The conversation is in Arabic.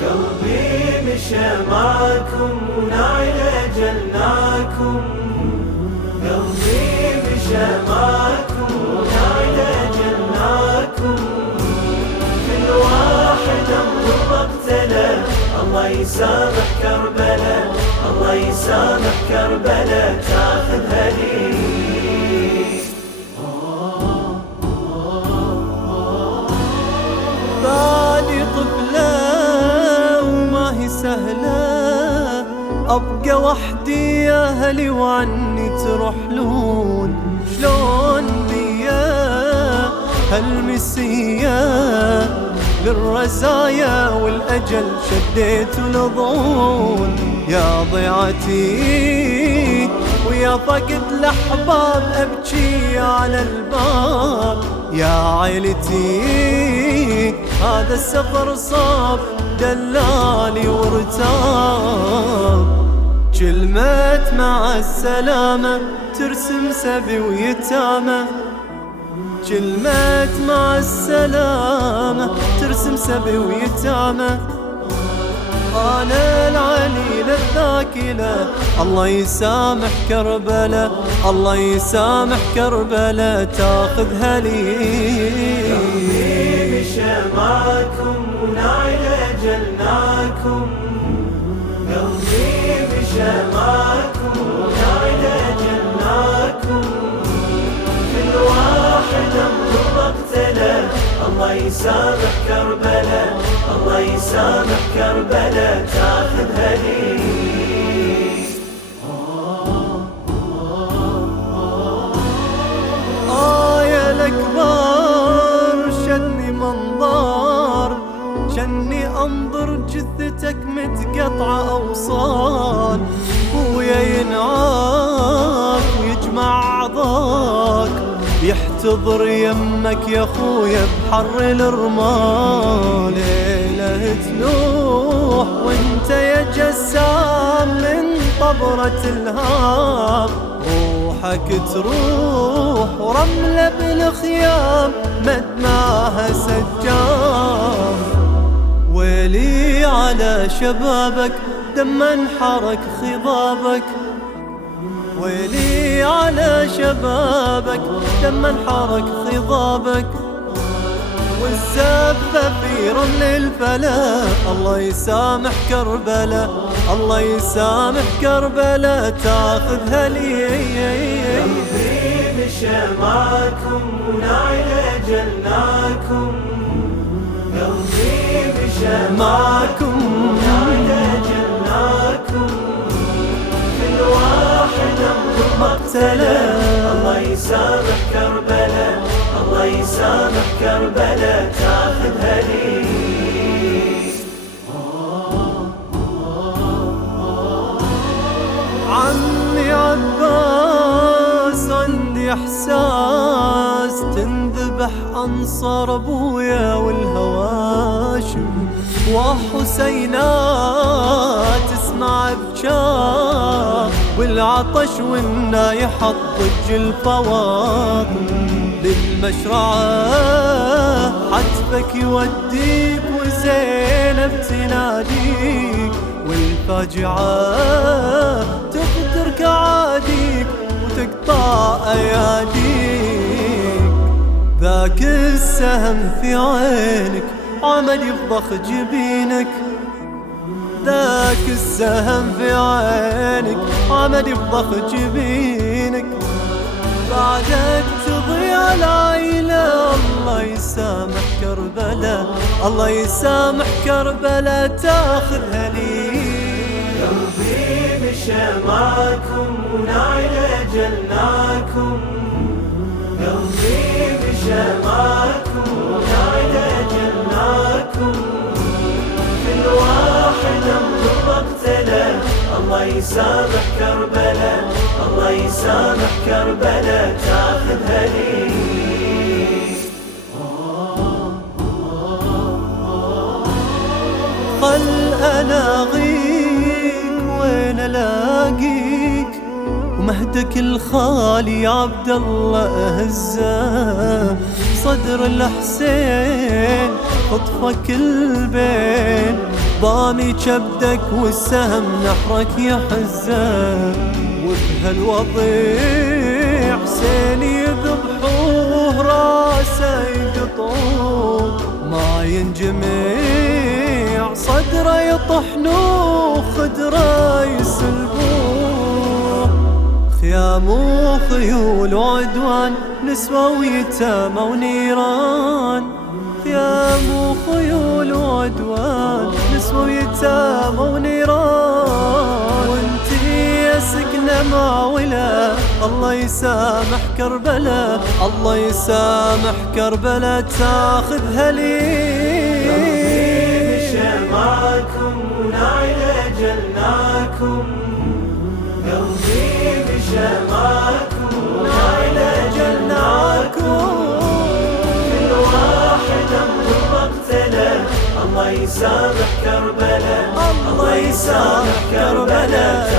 قلبي مشى معكم ونعي أجلناكم، قلبي مشى معكم ونعي أجلناكم، كل واحد أمر مقتله، الله يسامح كربلاء، الله يسامح كربلاء تاخذها لي. بالي طفلة وما هي سهلة، أبقى وحدي يا أهلي وعني ترحلون، شلون بيا هالمسية للرزايا والأجل شديت الظون، يا ضيعتي ويا فقد الأحباب أبكي على الباب، يا عيلتي هذا السفر صعب دلالي وارتاب، كلمة مع السلامة ترسم سبي ويتامى، كلمة مع السلامة ترسم سبي ويتامى، أنا العليلة الثاكلة الله يسامح كربلاء، الله يسامح كربلاء تاخذها لي. قلبي مشى معكم ونعي أجلناكم، قلبي مشى معكم ونعي أجلناكم، كل واحد أمر مقتله، الله يسامح كربلاء، الله يسامح كربلاء تاخذها لي. يا الأكبر شني منظر، شني أنظر جثتك متقطعة أوصال، ويا ينعاك ويجمع عضاك، يحتضر يمك يا خويا بحر الرمال، ليلة تلوح وانت يا جسام من طبرة الهام، روحك تروح ورملة بالخيام مدماها سجام، ويلي على شبابك دم انحرك خضابك، ويلي على شبابك دم انحرك خضابك، والزفة في رمل الفلا، الله يسامح كربلاء، الله يسامح كربلاء تاخذها لي. قلبي مشى معكم ونعي أجلناكم، قلبي مشى معكم ونعي أجلناكم، كل واحد أمر مقتله، الله يسامح كربلاء، الله يسامح كربلاء تاخذها لي. عمي عباس عندي احساس تنذبح انصار ابويا والهواشم، وحسينات تسمع بجاه والعطش والنايحة تضج الفواطم، للمشرعة حتفك يوديك وزينب تناديك، والفاجعة تقترك عاديك وتقطع اياديك، ذاك السهم في عينك عمد يفضخ جبينك، ذاك السهم في عينك عمد يفضخ جبينك، بعدك تضيع العيلة، الله يسامح كربلاء، الله يسامح كربلاء تاخذها لي. قلبي مشى معكم ونعي أجلناكم، قلبي مشى معكم ونعي أجلناكم، كل واحد أمر مقتله، الله يسامح كربلاء، الله يسامح كربلاء تاخذها لي. الاغيك وين الاقيك ومهدك الخالي عبد الله اهزه صدر الحسين خطفك البين ضامي كبدك والسهم نحرك يحزه وبهالوضيع حسين يذبحوه راسه يقطعوه ما ينجمع صدره يطحنوه خدره يسلبوه خيام وخيول وعدوان نسوة ويتامى ونيران خيام وخيول وعدوان نسوة ويتامى ونيران وانتي يا سكنة معولة الله يسامح كربلاء الله يسامح كربلاء تاخذها لي مشى معكم ونعلى جلناكم قلبي مشى معكم ونعلى جلناكم كل واحد امر مقتله الله يسامح كربلاء الله يسامح كربلاء